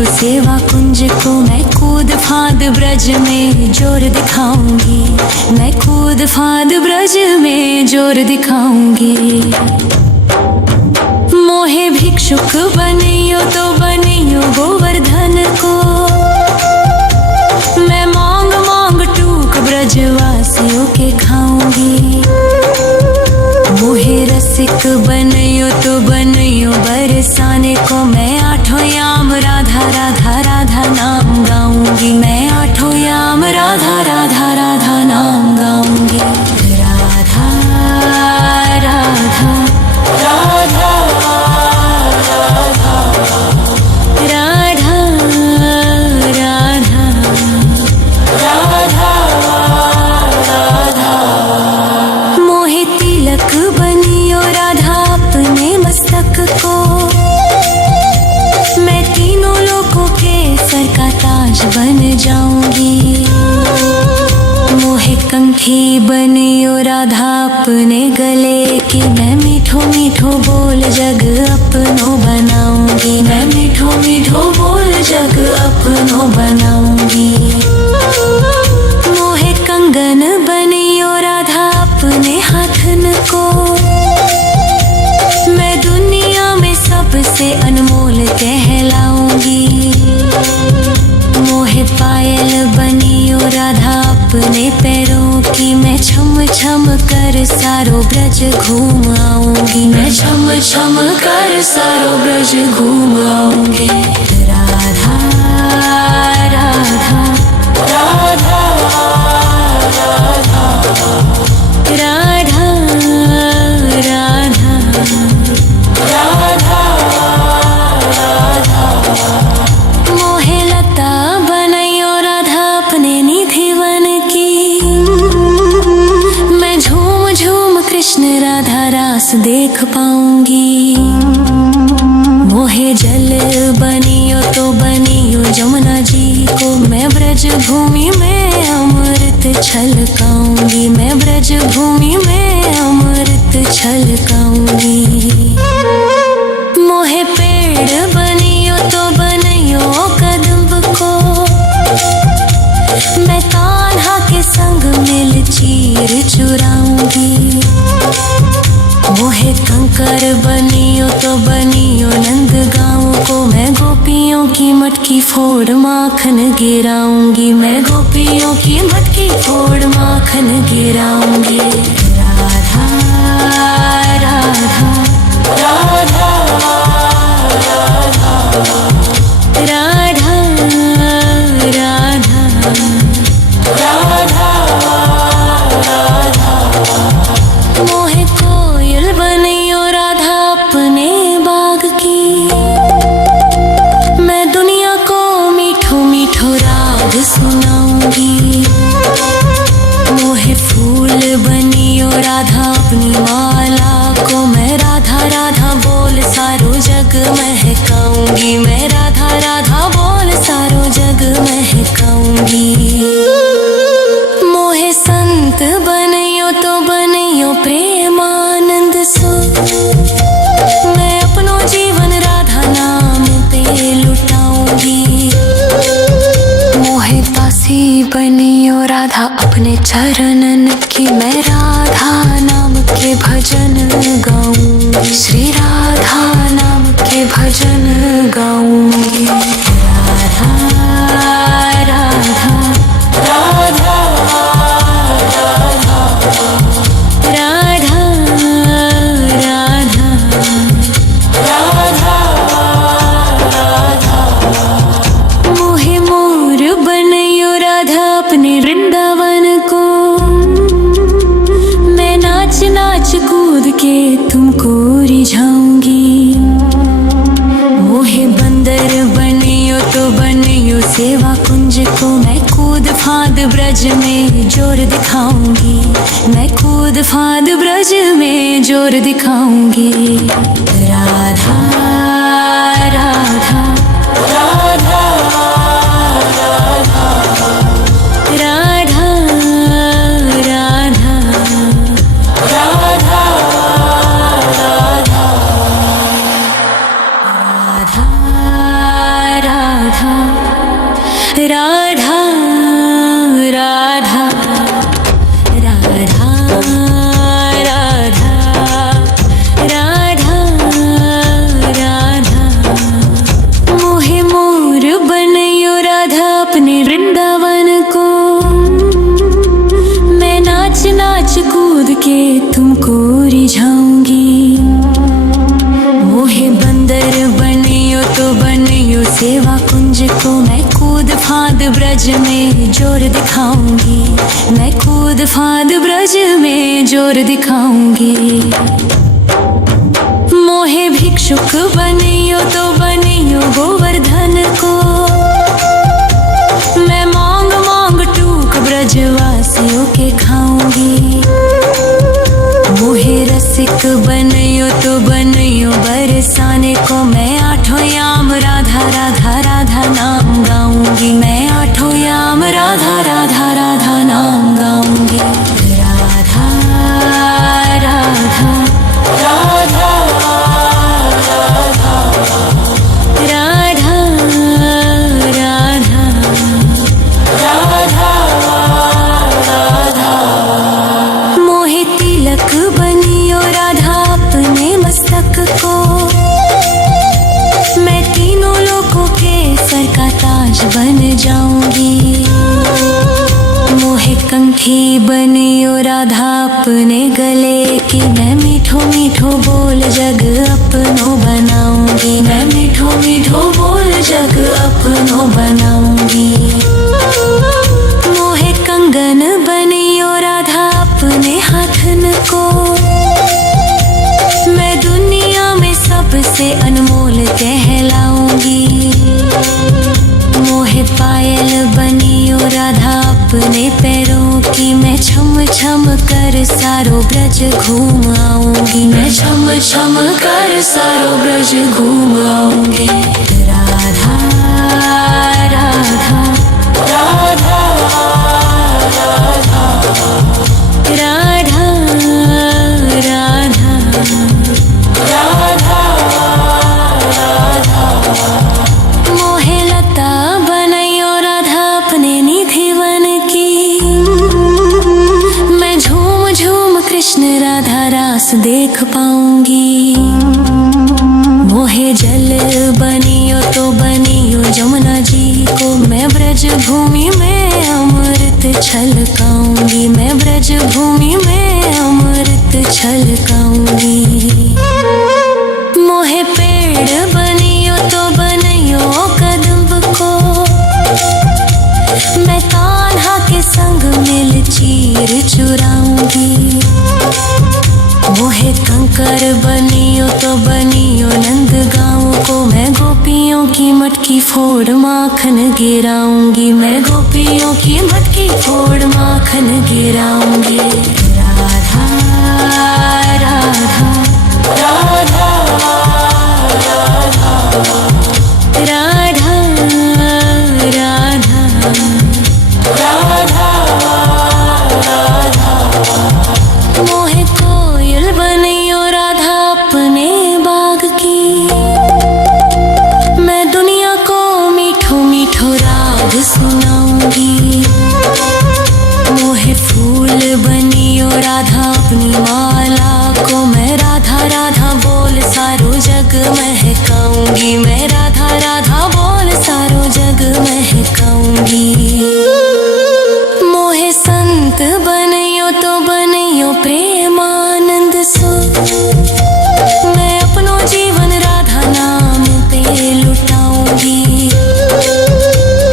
बनियो सेवा कुंज को मैं कूद फाद ब्रज में जोर दिखाऊंगी, मैं कूद फाद ब्रज में जोर दिखाऊंगी। मोहे भिक्षुक बनियो तो बनियो गोवर्धन को, मैं मांग मांग टूक ब्रजवासियों के खाऊंगी। मोहे रसिक बनियो तो बनियो बरसाने को, मैं आठों याम राधा राधा राधा नाम गाऊंगी, मैं आठों याम राधा राधा राधा नाम गाऊंगी। राधा राधा राधा बन जाऊंगी। मोहे कंठी बनियो राधा अपने गले की, मैं मीठो मीठो बोल जग अपनो बनाऊंगी, मैं मीठो मीठो बोल जग अपनो बनाऊंगी। मोहे कंगन बनियो राधा अपने हाथन को, मैं दुनिया में सबसे अनमोल कहलाऊंगी। मोहे पायल बनियो राधा अपने पैरों की, मैं छम छम कर सारो ब्रज घूम आऊंगी, मैं छम छम कर सारो ब्रज घूम आऊंगी। राधा राधा राधा राधा राधा राधा राधा। मोहे लता बनैयो राधा अपने निधि वन की, मैं झूम झूम कृष्ण राधा रास देख पाऊंगी। मोहे जल बनियो तो बनियो जमुना जी को, मैं ब्रज भूमि में अमृत छलकाऊंगी, मैं ब्रज भूमि में अमृत छलकाऊंगी। मोहे पेड़ बनियो तो बनियो कदम्ब को, मैं कान्हा के संग मिल चीर चुराऊंगी। मोहे कंकर बनियो तो बनियो नंद गाँव को, मैं गोपियों की मटकी फोड़ माखन गिराऊंगी, मैं गोपियों की मटकी फोड़ माखन गिराऊंगी। राधा राधा राधा राधा राधा राधा राधा। मोहे कोयल बनियो राधा अपने बाग की, मैं दुनिया को मीठो मीठो राग सुनाऊंगी। मोहे फूल बनियो राधा अपनी माला को, मैं राधा राधा बोल सारो जग महकाऊंगी, मैं राधा राधा बोल सारो जग महकाऊंगी। मोहे संत बनियो तो बनियो प्रेमानंद सो, मैं अपनो जीवन राधा नाम पे लुटाऊंगी। मोहे दासी बनियो राधा अपने चरणन की, मैं राधा नाम के भजन गाऊंगी, श्री राधा नाम के भजन गाऊंगी। राधा राधा राधा राधा राधा राधा। मोहे मोर बनियो राधा अपने वृंदावन को, मैं नाच नाच कूद के तुमको रिझाऊंगी। मोहे बंदर बनियो तो बनियो सेवा कुंज को, मैं कूद फाद ब्रज में जोर दिखाऊंगी, मैं कूद फाद ब्रज में जोर दिखाऊंगी। राधा राधा राधा राधा राधा राधा राधा राधा राधा रिझाऊंगी। मोहे बंदर बनियो तो बनियो सेवा कुंज को मैं कूद फाद ब्रज में जोर दिखाऊंगी। मैं कूद फाद ब्रज में जोर दिखाऊंगी। मोहे भिक्षुक बनियो तो बनियो गोवर्धन को मैं मांग मांग टूक ब्रजवासियों के खाऊंगी। मोहे रसिक बनियो तो बनियो बरसाने को मैं आठों याम राधा राधा राधा नाम गाऊंगी। मैं आठों याम राधा राधा राधा नाम गाऊंगी। राधा राधा राधा बन जाऊंगी। मोहे कंठी बनियो राधा अपने गले की मैं मीठो मीठो बोल जग अपनो बनाऊंगी। मैं मीठो मीठो बोल जग अपनो बनाऊंगी। मोहे कंगन बनियो राधा अपने हाथन को मैं दुनिया में सबसे अनमोल कहलाऊंगी। मोहे पायल बनियो राधा अपने पैरों की मैं छम छम कर सारो ब्रज घूम आऊंगी। मैं छम छम कर सारो ब्रज घूम आऊंगी। राधा राधा राधा राधा राधा राधा मोहे लता बनैयो राधा अपने निधि वन की मैं झूम झूम कृष्ण राधा रास देख पाऊंगी। मोहे जल बनियो तो बनियो जमुना जी को मैं ब्रज भूमि में अमृत छलकाऊंगी। मैं ब्रज भूमि में अमृत छलकाऊंगी। मोहे पेड़ बनियो तो बनियो कदम्ब को मैं कान्हा के संग मिल चीर चुराऊंगी। मोहे कंकर बनियो तो बनियो नंद गाँव को मैं गोपियों की मटकी फोड़ माखन गिराऊंगी। मैं गोपियों की मटकी फोड़ माखन गिराऊंगी। राधा राधा राधा राधा राधा राधा मोहे कोयल बनियो राधा अपने बाग की मैं दुनिया को मीठो मीठो राग सुनाऊंगी। मोहे फूल बनियो राधा अपनी माला को मैं राधा राधा बोल सारो जग महकाऊंगी। मैं राधा राधा बोल सारो जग महकाऊंगी। मोहे संत बनियो तो बनियो प्रेमानंद सो मैं अपनो जीवन राधा नाम पे लुटाऊंगी।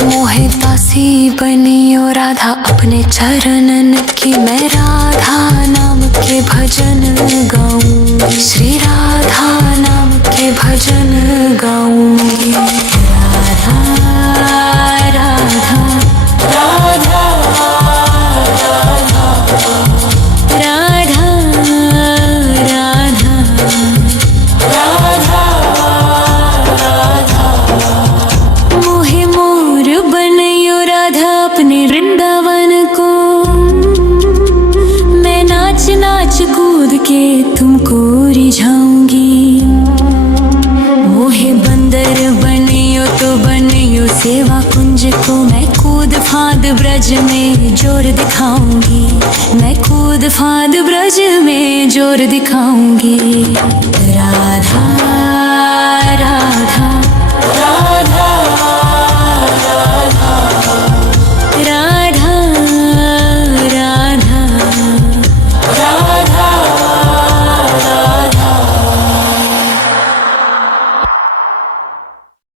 मोहे दासी बनियो राधा अपने चरणन की मैं राधा नाम के भजन गाऊंगी। श्री राधा नाम के भजन गाऊंगी। राधा राधा राधा राधा राधा राधा मोहे मोर बनियो राधा अपने वृंदावन को मैं नाच नाच कूद के तुमको रिझाऊंगी। मोहे बंदर बनियो तो बनियो सेवा कुंज को मैं कूद फाद ब्रज में जोर दिखाऊंगी। मैं कूद फाद ब्रज में जोर दिखाऊंगी। राधा राधा